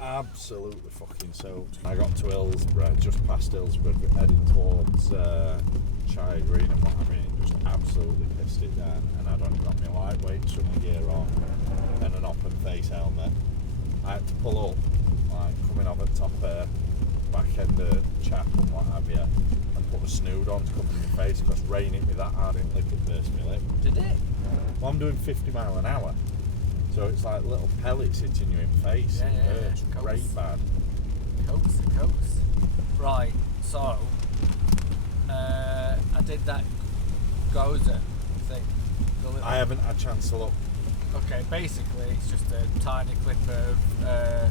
absolutely fucking soaked. I got to Hillsborough, just past Hillsborough, heading towards Shire Green and what I mean, just absolutely pissed it down. And I'd only got my lightweight summer gear on and an open face helmet. I had to pull up, like coming off at top back end of chap and what have you, and put a snood on to cover my face because rain hit me that hard in liquid burst my lip. Did it? Well, I'm doing 50 mile an hour, so it's like little pellets hitting you in the face. It hurts great bad. Coats. Right, so I did that Gozer thing. I haven't had a chance to look. Okay, basically it's just a tiny clip of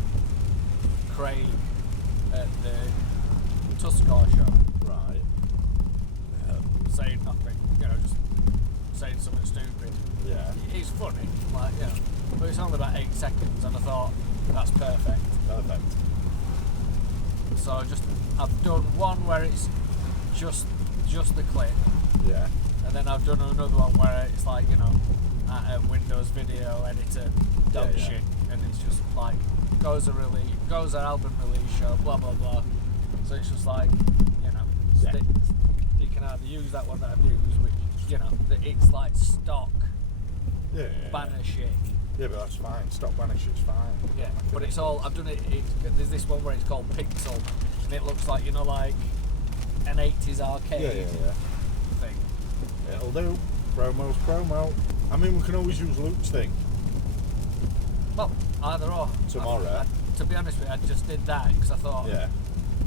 Craig at the Tuscar show. Right. Saying nothing, just saying something stupid. Yeah. It's funny, like, but it's only about 8 seconds and I thought, that's perfect. Perfect. So I've done one where it's just the clip. Yeah. And then I've done another one where it's like, at a Windows video editor done shit, and it's just like goes an album release show, blah blah blah. So it's just like, you can either use that one that I've used, which it's like stock banner shit. Yeah, but that's fine. Stock banner shit's fine. Yeah, but it's all I've done it. There's this one where it's called Pixel, and it looks like like an 80s arcade thing. It'll do. Promo's promo. I mean, we can always use Luke's thing. Well, either or. Tomorrow. To be honest with you, I just did that because I thought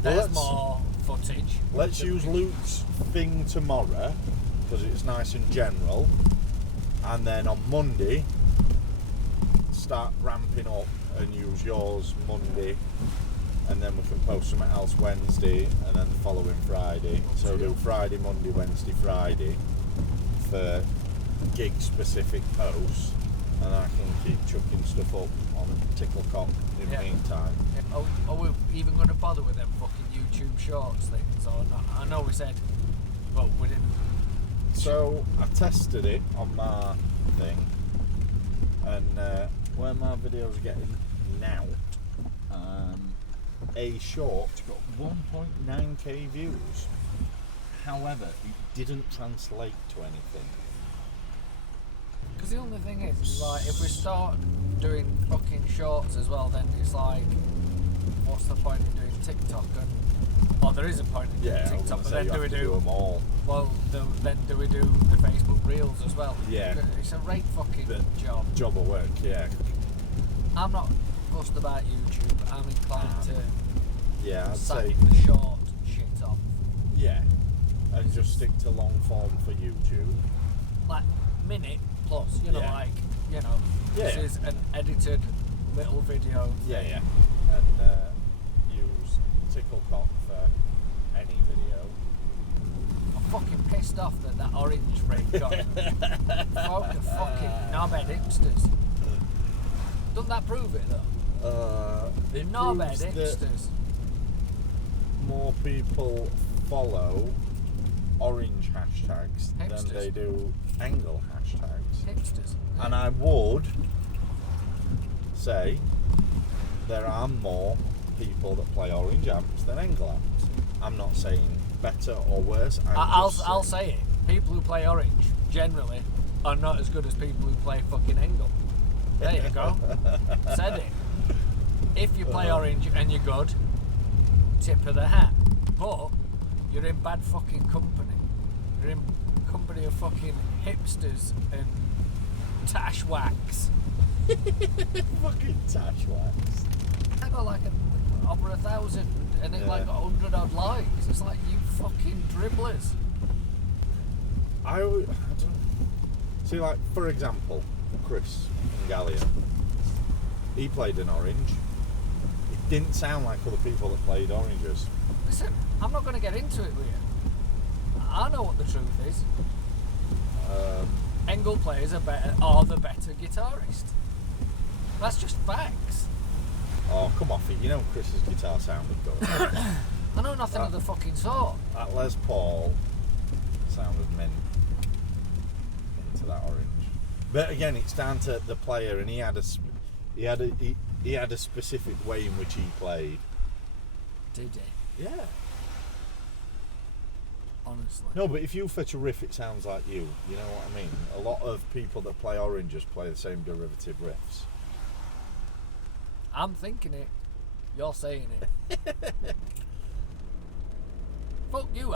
there's more footage. Let's use Luke's thing tomorrow because it's nice and general, and then on Monday start ramping up and use yours Monday, and then we can post something else Wednesday, and then the following Friday. So do Friday, Monday, Wednesday, Friday for gig specific posts, and I can keep chucking stuff up on Ticklecock in the meantime. Are we even going to bother with them fucking YouTube Shorts things or not? I know we said, but we didn't. So I tested it on my thing, and where my videos are getting now, a short got 1.9k views. However, it didn't translate to anything. Because the only thing is, like, if we start doing fucking shorts as well, then it's like, what's the point in doing TikTok? Well, there is a point in doing TikTok, but then do we do them all? Well, then do we do the Facebook Reels as well? Yeah. It's a great fucking job. Job of work, yeah. I'm not fussed about YouTube. I'm inclined to I'd sack say the short shit off. Yeah. And just stick to long form for YouTube. Like, minute plus, this is an edited little video. Yeah. And use Ticklecock for any video. I'm fucking pissed off that orange rig got fucking knobhead hipsters. Doesn't that prove it though? The knobhead hipsters. More people follow orange hashtags than they do angle hashtags. Hipsters. Yeah. And I would say there are more people that play orange amps than angle amps. I'm not saying better or worse. I'll say it. People who play orange generally are not as good as people who play fucking angle. There you go. Said it. If you play orange and you're good, tip of the hat. But you're in bad fucking company. You're in company of fucking hipsters and tashwhacks. Fucking tashwhacks. I got like over 1,000 and it like got 100 odd likes. It's like, you fucking dribblers. I don't see, like, for example, Chris Gallia. He played an orange. It didn't sound like other people that played oranges. Listen, I'm not going to get into it with you. I know what the truth is. Engel players are the better guitarist. That's just facts. Oh, come off it. You know Chris's guitar sounded good. I know nothing of the fucking sort. That Les Paul sounded mint into that orange. But again, it's down to the player, and he He had a specific way in which he played. Did he? Yeah. Honestly. No, but if you fetch a riff, it sounds like you. You know what I mean? A lot of people that play Orange just play the same derivative riffs. I'm thinking it. You're saying it. Fuck you.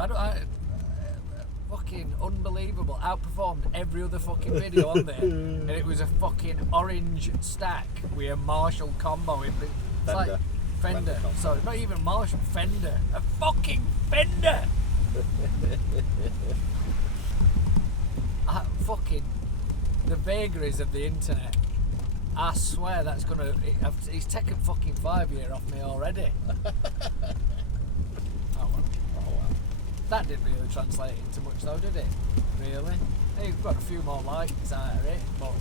Fucking unbelievable. Outperformed every other fucking video on there. And it was a fucking orange stack with a Marshall combo in it. It's like Fender. Sorry, not even Marshall. Fender. A fucking Fender! Fucking the vagaries of the internet. I swear that's gonna. He's taken fucking 5 years off me already. Oh well. That didn't really translate into much though, did it? Really? You've got a few more likes out of it, but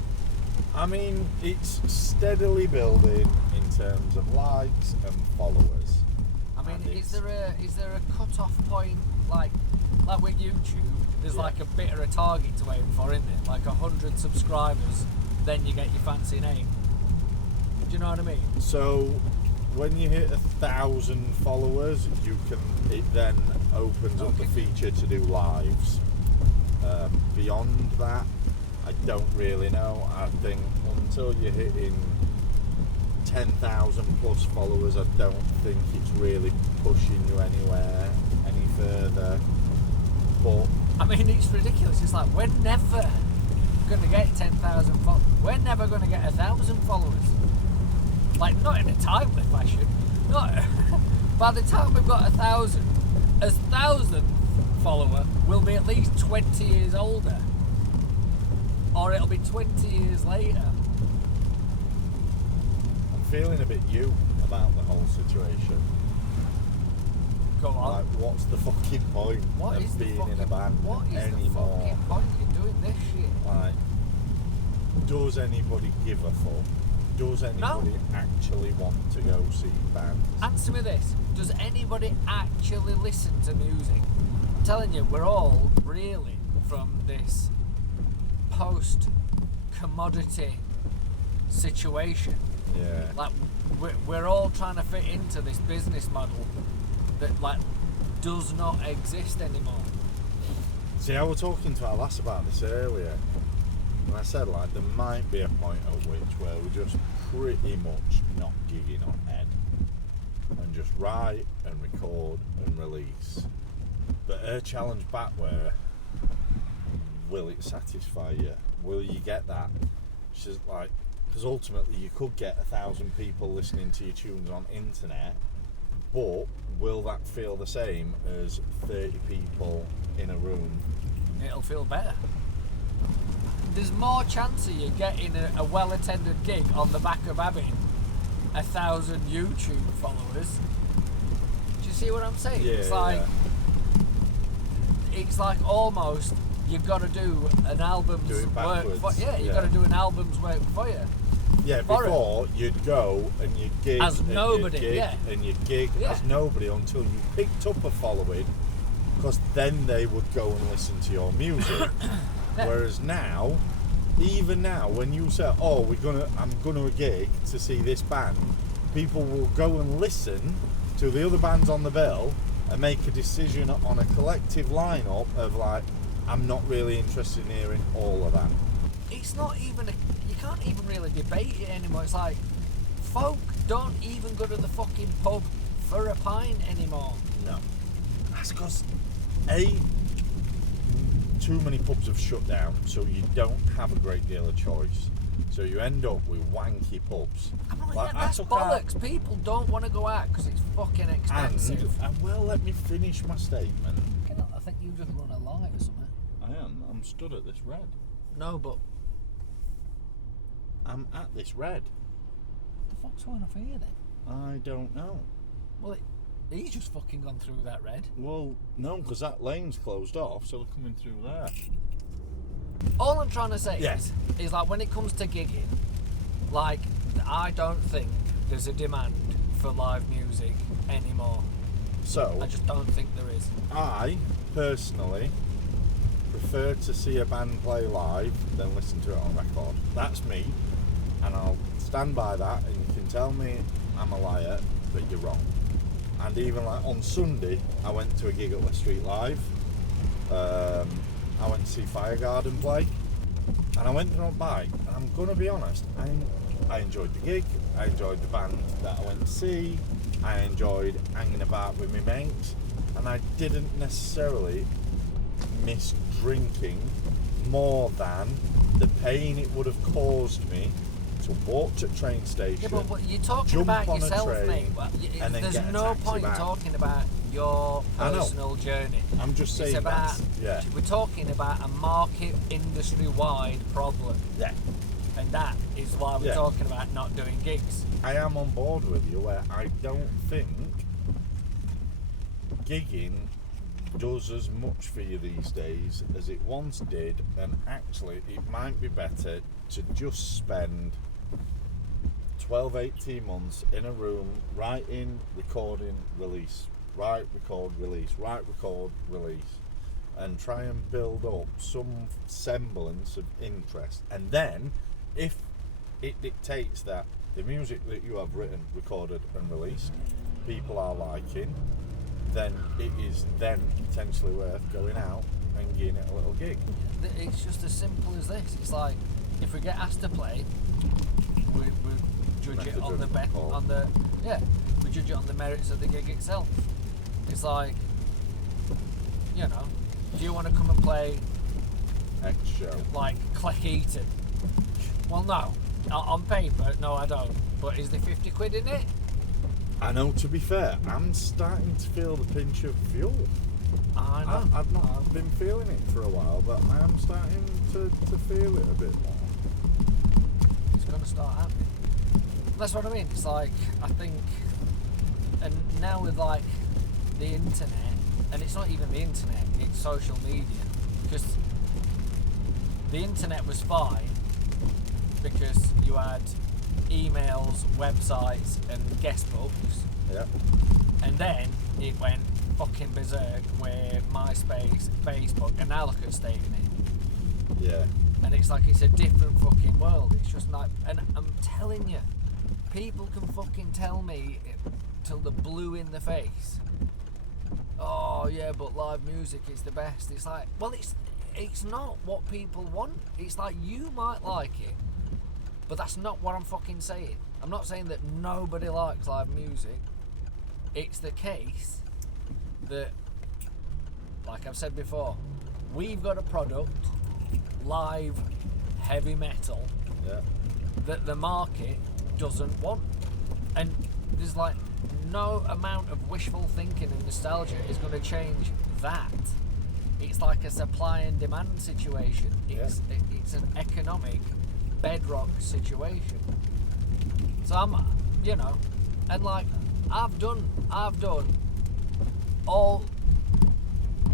I mean, it's steadily building in terms of likes and followers. I mean, is there a cut-off point like with YouTube? There's like a bit of a target to aim for, isn't it? Like 100 subscribers, then you get your fancy name. Do you know what I mean? So when you hit 1,000 followers, it then opens up the feature to do lives. Beyond that, I don't really know. I think until you're hitting 10,000 plus followers, I don't think it's really pushing you anywhere any further. But I mean, it's ridiculous. It's like we're never going to get 10,000 followers. We're never going to get 1,000 followers. Like, not in a timely fashion. Not by the time we've got 1,000, a 1,000 follower will be at least 20 years older, or it'll be 20 years later. I'm feeling a bit about the whole situation. Go on. Like, what's the fucking point of being in a band anymore? What is the fucking point in doing this shit? Like, does anybody give a fuck? Does anybody actually want to go see bands? Answer me this. Does anybody actually listen to music? I'm telling you, we're all reeling from this post-commodity situation. Yeah. Like, we're all trying to fit into this business model that, like, does not exist anymore. See, I was talking to our lass about this earlier, and I said, like, there might be a point at which where we're just pretty much not gigging on head and just write and record and release. But her challenge back were, will it satisfy you? Will you get that? She's like, because ultimately you could get 1,000 people listening to your tunes on internet, but will that feel the same as 30 people in a room? It'll feel better. There's more chance of you getting a well-attended gig on the back of having 1,000 YouTube followers. Do you see what I'm saying? Yeah, it's like almost you've got to do an album's work for you. Got to do an album's work for you. Yeah, before you'd go and you'd gig as and nobody, you'd gig as nobody until you picked up a following, because then they would go and listen to your music. Whereas now, even now, when you say, "Oh, I'm gonna a gig to see this band," people will go and listen to the other bands on the bill and make a decision on a collective lineup of like, I'm not really interested in hearing all of that. It's not even you can't even really debate it anymore. It's like, folk don't even go to the fucking pub for a pint anymore. No. That's because, too many pubs have shut down, so you don't have a great deal of choice. So you end up with wanky pubs. I'm like, that's bollocks. People don't want to go out because it's fucking expensive. And well, let me finish my statement. I think you just run a light or something. I am. I'm stood at this red. No, but I'm at this red. What the fuck's going off here then? I don't know. Well, he's just fucking gone through that red. Well, no, because that lane's closed off, so they're coming through there. All I'm trying to say is like, when it comes to gigging, like, I don't think there's a demand for live music anymore. So I just don't think there is. I personally prefer to see a band play live than listen to it on record. That's me, and I'll stand stand by that, and you can tell me I'm a liar, but you're wrong. And even like on Sunday, I went to a gig at West Street Live. I went to see Firegarden play, and I went there on bike. And I'm gonna be honest, I enjoyed the gig. I enjoyed the band that I went to see. I enjoyed hanging about with my mates, and I didn't necessarily miss drinking more than the pain it would have caused me to walk to a train station. Yeah, but you're talking jump about on a yourself, train, mate. and then There's get a no taxi point back. talking about your personal journey. I'm just saying It's about, yeah. we're talking about a market industry-wide problem. Yeah. And that is why we're talking about not doing gigs. I am on board with you where I don't think gigging does as much for you these days as it once did, and actually it might be better to just spend 12-18 months in a room writing, recording, release, write, record, release, write, record, release, and try and build up some semblance of interest. And then if it dictates that the music that you have written, recorded and released people are liking, then it is then potentially worth going out and getting it a little gig. It's just as simple as this. It's like, if we get asked to play, we judge it on we judge it on the merits of the gig itself. It's like, you know, do you want to come and play X show? like Cleckheaton? Well, no. On paper, no, I don't. But is there 50 quid in it? I know, to be fair, I'm starting to feel the pinch of fuel. I know. I've not been feeling it for a while, but I am starting to feel it a bit more. It's going to start happening. That's what I mean. It's like, I think, and now with like the internet, and it's not even the internet, it's social media. Because the internet was fine because you had emails, websites, and guest books. Yeah. And then it went fucking berserk with MySpace, Facebook, and now look at Stating It. Yeah. And it's like it's a different fucking world. It's just like, and I'm telling you, people can fucking tell me till they're blue in the face. Oh yeah, but live music is the best. It's like, well, it's not what people want. It's like, you might like it, but that's not what I'm fucking saying. I'm not saying that nobody likes live music. It's the case that, like I've said before, we've got a product, live heavy metal, that the market doesn't want. And there's like no amount of wishful thinking and nostalgia is going to change that. It's like a supply and demand situation. It's an economic bedrock situation. So I'm, you know, and like I've done all,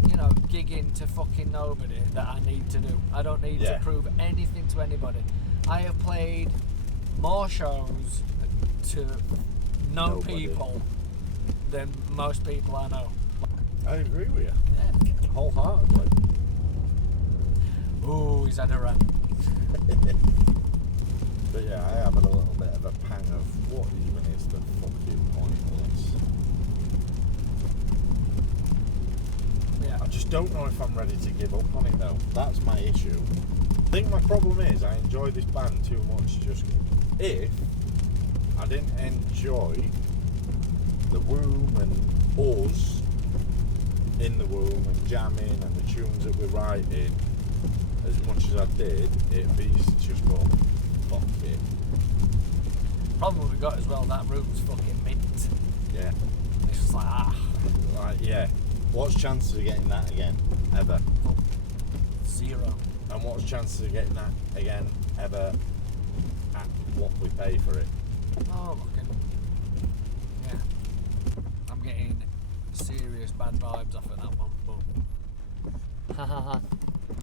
you know, gigging to fucking nobody that I need to do. I don't need to prove anything to anybody. I have played more shows to nobody. People than most people I know. I agree with you. Yeah. Wholeheartedly. Ooh, he's had a run. But yeah, I have a little bit of a pang of what even is the fucking point of this. Yeah. I just don't know if I'm ready to give up on it though. That's my issue. I think my problem is I enjoy this band too much. Just if I didn't enjoy the room and us in the room and jamming and the tunes that we're writing as much as I did, it'd be just going, fuck it. Problem we got as well, that room's fucking mint. Yeah. It's just like, Like, yeah. What's chances of getting that again, ever? zero. And what's chances of getting that again, ever, at what we pay for it? Oh, fucking. Yeah. I'm getting serious bad vibes off of that one, but. Ha ha ha.